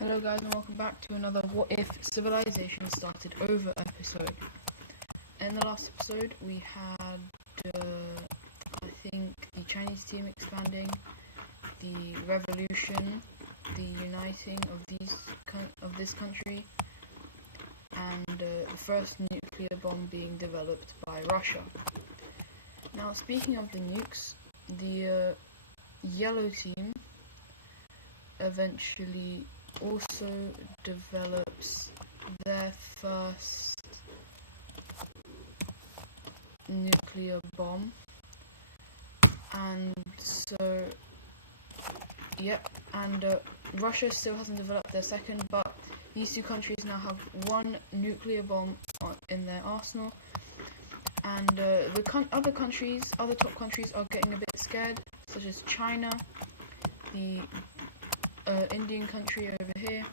Hello guys and welcome back to another What If Civilization Started Over episode. In the last episode we had, I think, the Chinese team expanding, the revolution, the uniting of this country, and the first nuclear bomb being developed by Russia. Now, speaking of the nukes, the yellow team eventually also develops their first nuclear bomb, and so Russia still hasn't developed their second, but these two countries now have one nuclear bomb in their arsenal, and the other top countries are getting a bit scared, such as China, the Indian country over here,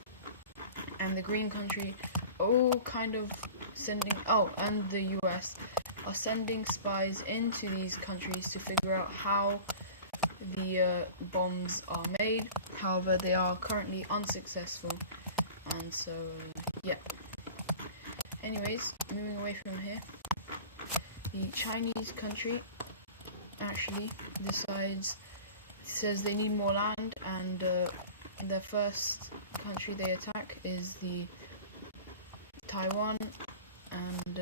and the green country, all kind of and the US are sending spies into these countries to figure out how the bombs are made. However, they are currently unsuccessful, and so anyways, moving away from here, the Chinese country actually says they need more land, and the first country they attack is the Taiwan, and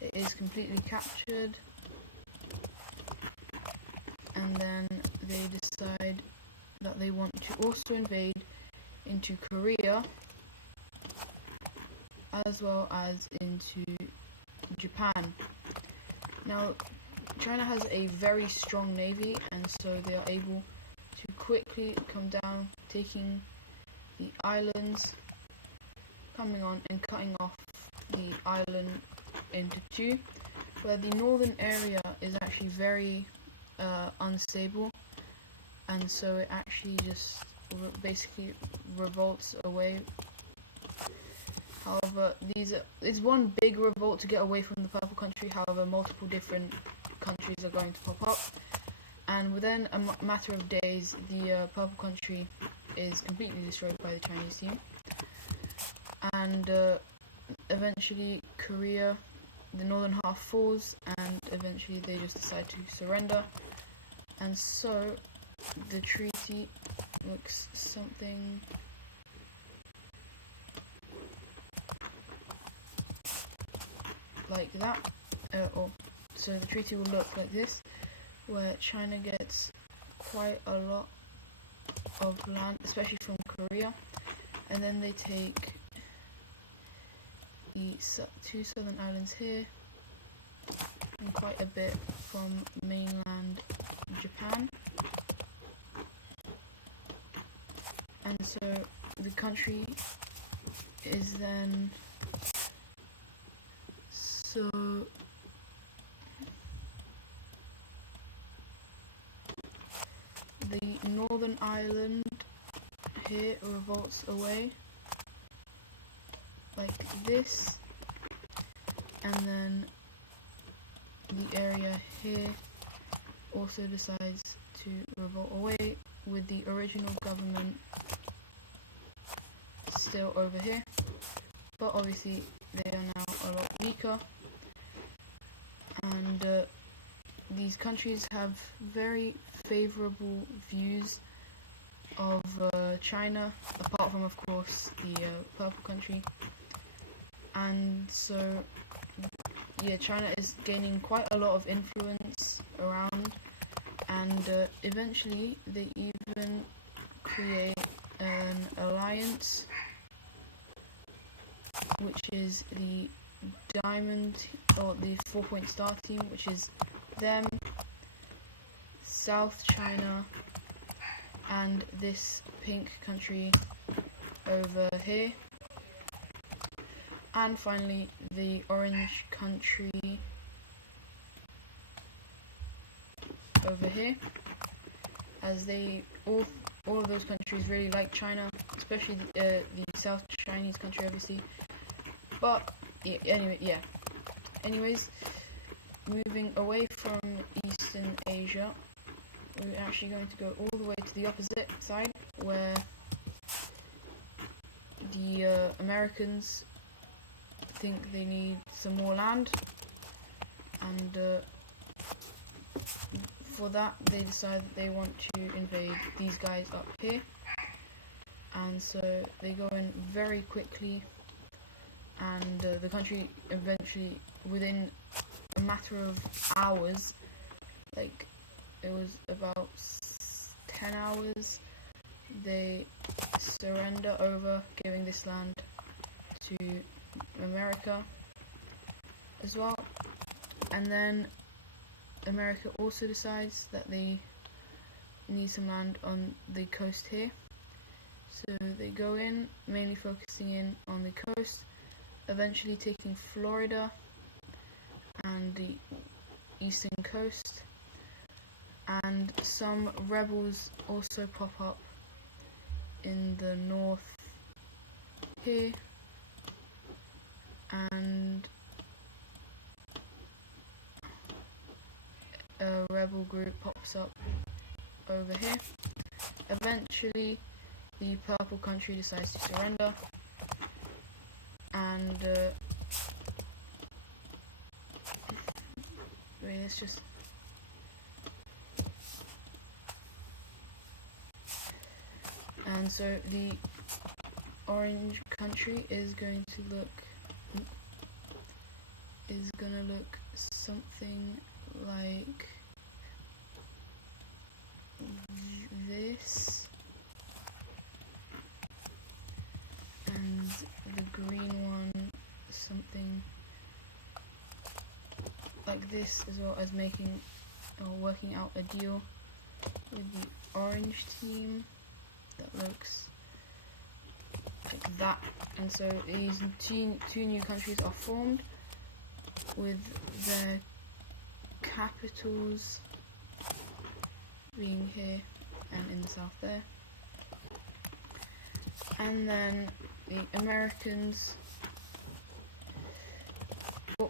it is completely captured, and then they decide that they want to also invade into Korea as well as into Japan. Now, China has a very strong navy, and so they are able to quickly come down, taking the islands, coming on and cutting off the island into two, where the northern area is actually very unstable, and so it actually just basically revolts away. However, it's one big revolt to get away from the purple country. However, multiple different countries are going to pop up, and within a matter of days, the purple country is completely destroyed by the Chinese team, and eventually Korea, the northern half, falls, and eventually they just decide to surrender, and so the treaty looks something like that, so the treaty will look like this, where China gets quite a lot of land, especially from Korea, and then they take the two southern islands here, and quite a bit from mainland Japan, and so the country is then the northern island here revolts away like this, and then the area here also decides to revolt away, with the original government still over here, but obviously they are now a lot weaker, and these countries have very favorable views of China, apart from, of course, the purple country, and so China is gaining quite a lot of influence around, and eventually they even create an alliance, which is the Diamond, or the 4-point star team, which is them, South China, and this pink country over here, and finally the orange country over here, as they all of those countries really like China, especially the South Chinese country, obviously. But anyways, moving away from Eastern Asia, we're actually going to go all the way to the opposite side, where the Americans think they need some more land, and for that they decide that they want to invade these guys up here, and so they go in very quickly, and the country eventually, within a matter of hours, like it was about 10 hours, they surrender over, giving this land to America as well. And then America also decides that they need some land on the coast here, so they go in, mainly focusing in on the coast, eventually taking Florida and the eastern coast, and some rebels also pop up in the north here, and a rebel group pops up over here. Eventually the purple country decides to surrender, and wait, let's just and so the orange country is going to look something like this, and the green one something like this, as well as making or working out a deal with the orange team that looks like that. And so these two new countries are formed with their capitals being here and in the south there. And then the Americans, no,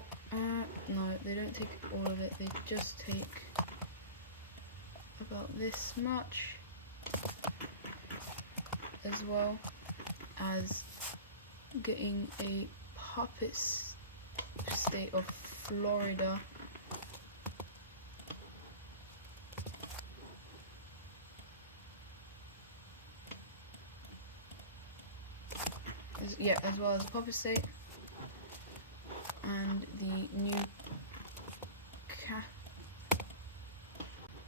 they don't take all of it, they just take about this much, as well as getting a puppet state of Florida. As well as a puppet state, and the new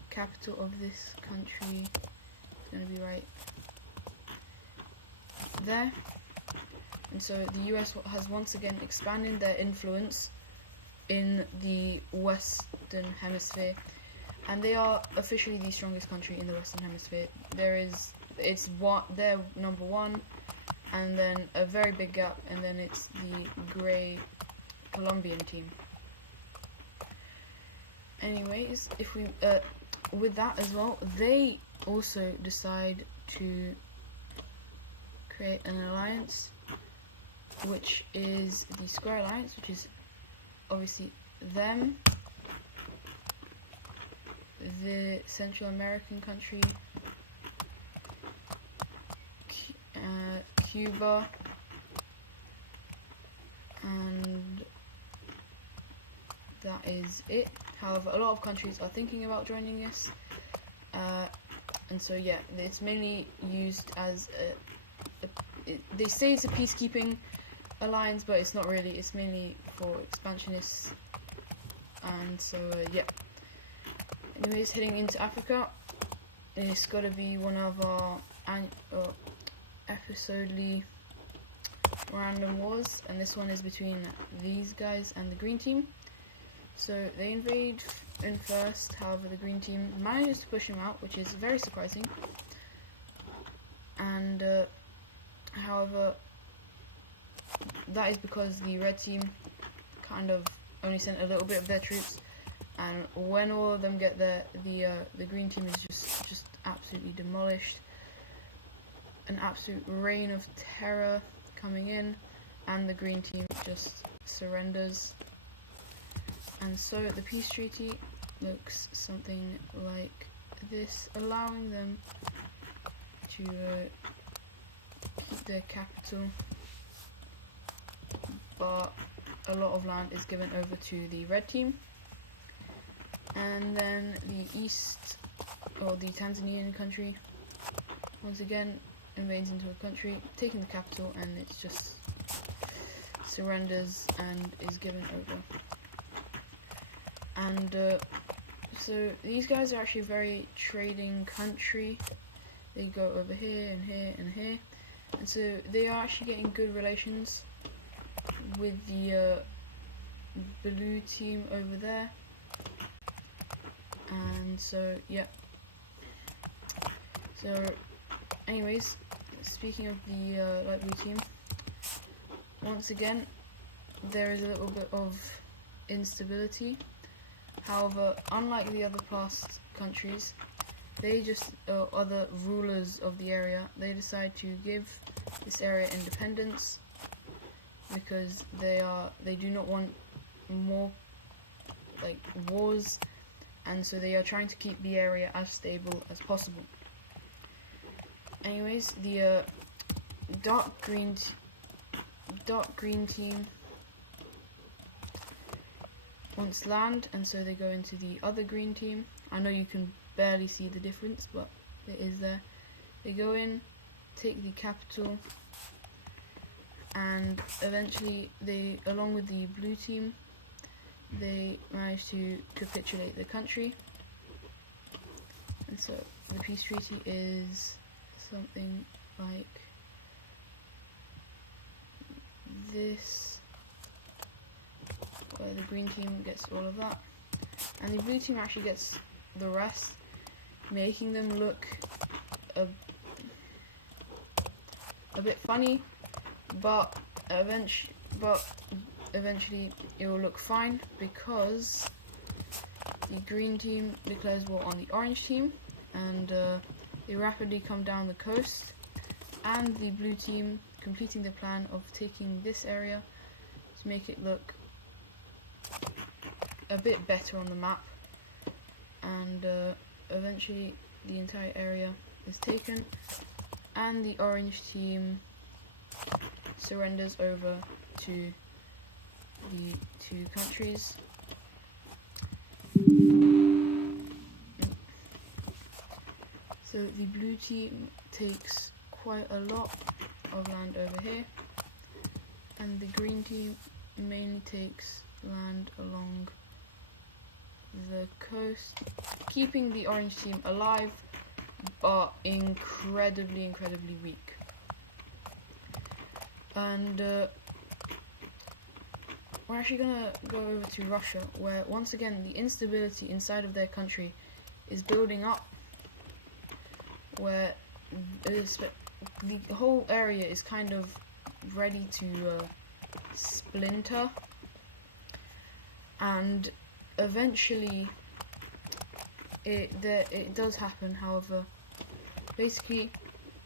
capital of this country is going to be right there. And so the US has once again expanded their influence in the Western Hemisphere, and they are officially the strongest country in the Western Hemisphere. They're number one, and then a very big gap, and then it's the grey Colombian team. Anyways, if we with that as well, they also decide to create an alliance, which is the Square Alliance, which is obviously them, the Central American country, Cuba, and that is it. However, a lot of countries are thinking about joining this, and so yeah, it's mainly used as they say it's a peacekeeping alliance, but it's not really. It's mainly for expansionists, and so yeah. Anyways, heading into Africa, it's got to be one of our episodely random wars, and this one is between these guys and the green team. So they invade in first, however the green team manages to push him out, which is very surprising. And however, that is because the red team kind of only sent a little bit of their troops, and when all of them get there, the green team is just absolutely demolished. An absolute reign of terror coming in, and the green team just surrenders. And so the peace treaty looks something like this, allowing them to keep their capital, but a lot of land is given over to the red team. And then the east, or the Tanzanian country, once again invades into a country, taking the capital, and it's just surrenders and is given over. And so these guys are actually a very trading country. They go over here and here and here, and so they are actually getting good relations with the blue team over there. And so yeah, so anyways, speaking of the light blue team, once again there is a little bit of instability. However, unlike the other past countries, they just other rulers of the area, they decide to give this area independence because they do not want more like wars, and so they are trying to keep the area as stable as possible. Anyways, the dark green team wants land, and so they go into the other green team. I know you can barely see the difference, but it is there. They go in, take the capital, and eventually they, along with the blue team, they manage to capitulate the country. And so the peace treaty is something like this, where the green team gets all of that, and the blue team actually gets the rest, making them look a bit funny, but eventually it will look fine because the green team declares war on the orange team, and they rapidly come down the coast, and the blue team completing the plan of taking this area to make it look a bit better on the map, and eventually the entire area is taken, and the orange team surrenders over to the two countries. So the blue team takes quite a lot of land over here, and the green team mainly takes land along the coast, keeping the orange team alive but incredibly weak. And we're actually gonna go over to Russia, where once again the instability inside of their country is building up, where the whole area is kind of ready to splinter, and eventually it does happen. However, basically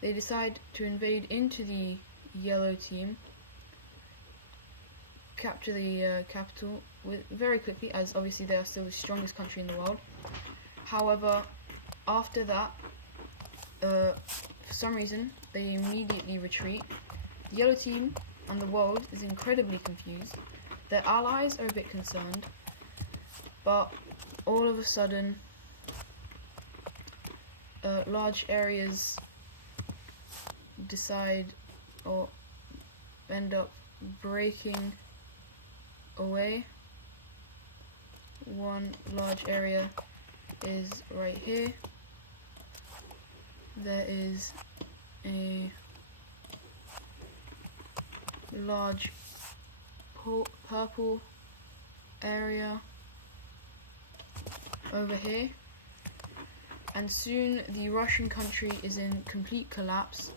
they decide to invade into the yellow team, capture the capital very quickly, as obviously they are still the strongest country in the world. However, after that, for some reason they immediately retreat. The yellow team and the world is incredibly confused. Their allies are a bit concerned, but all of a sudden large areas decide or end up breaking away. One large area is right here. There is a large purple area over here, and soon the Russian country is in complete collapse.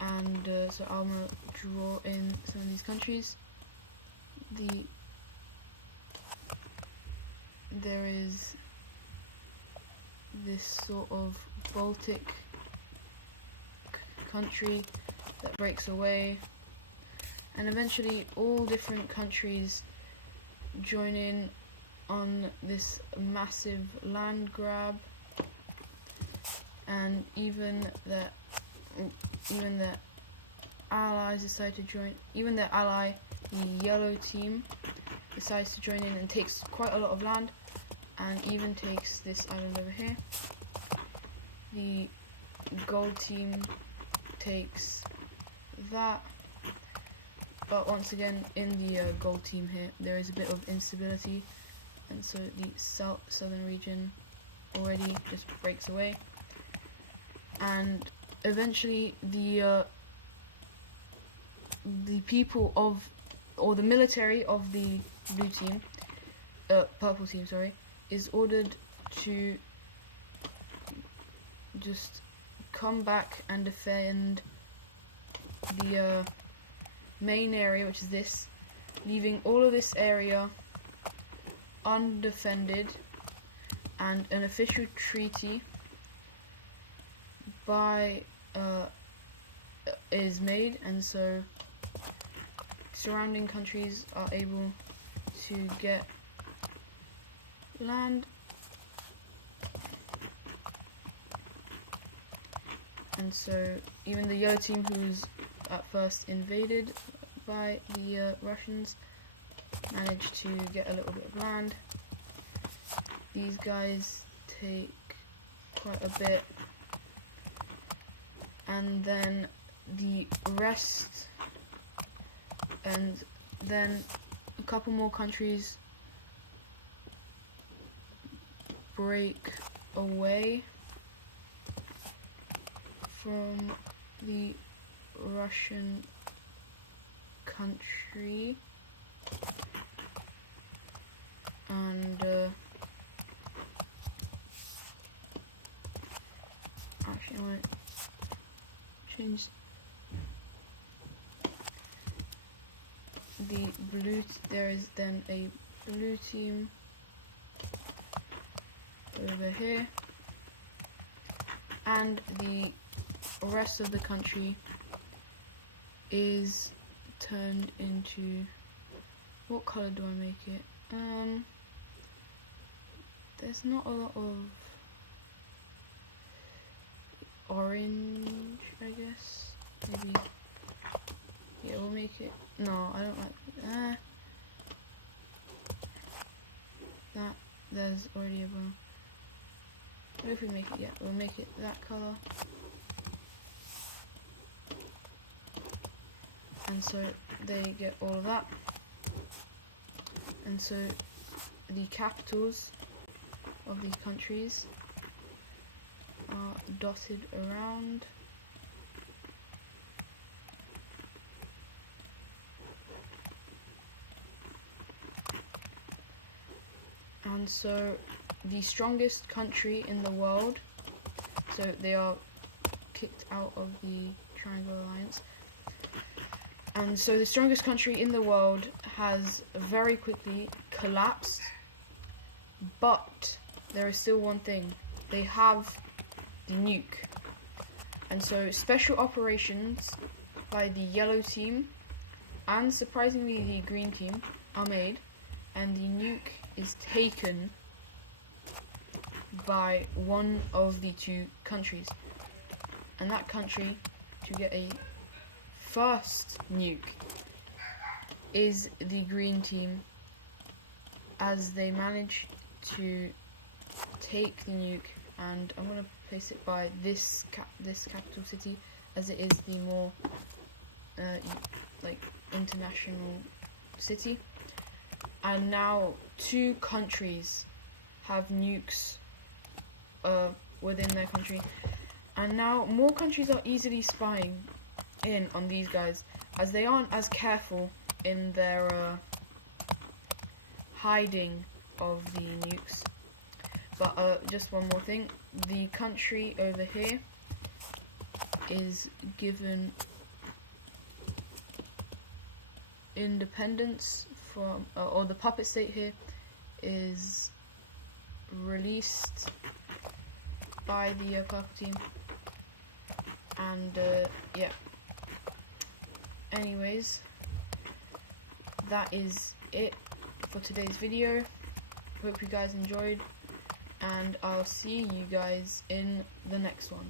And so I'm gonna draw in some of these countries. There is this sort of Baltic country that breaks away, and eventually all different countries join in on this massive land grab, and even that allies decide to join. Even their ally, the yellow team, decides to join in and takes quite a lot of land, and even takes this island over here. The gold team takes that, but once again in the gold team here there is a bit of instability, and so the southern region already just breaks away, and eventually the people of, or the military of the blue team, purple team, sorry, is ordered to just come back and defend the main area, which is this, leaving all of this area undefended, and an official treaty by is made, and so surrounding countries are able to get land, and so even the yellow team, who's at first invaded by the Russians, managed to get a little bit of land. These guys take quite a bit, and then the rest, and then a couple more countries break away from the Russian country, and actually I want to change the blue. There is then a blue team over here, and the rest of the country is turned into, what color do I make it? There's not a lot of orange, I guess. Maybe, yeah, we'll make it, no, I don't like that. There's already a brown. What if we make it, yeah, we'll make it that color. And so they get all of that, and so the capitals of these countries are dotted around, and so the strongest country in the world, so they are kicked out of the Triangle Alliance. And so the strongest country in the world has very quickly collapsed, but there is still one thing: they have the nuke. And so special operations by the yellow team and surprisingly the green team are made, and the nuke is taken by one of the two countries, and that country, to get a first nuke, is the green team, as they manage to take the nuke. And I'm going to place it by this capital city, as it is the more like international city. And now two countries have nukes within their country, and now more countries are easily spying in on these guys, as they aren't as careful in their hiding of the nukes. But just one more thing, the country over here is given independence from, or the puppet state here is released by the purple team, and yeah. Anyways, that is it for today's video. Hope you guys enjoyed, and I'll see you guys in the next one.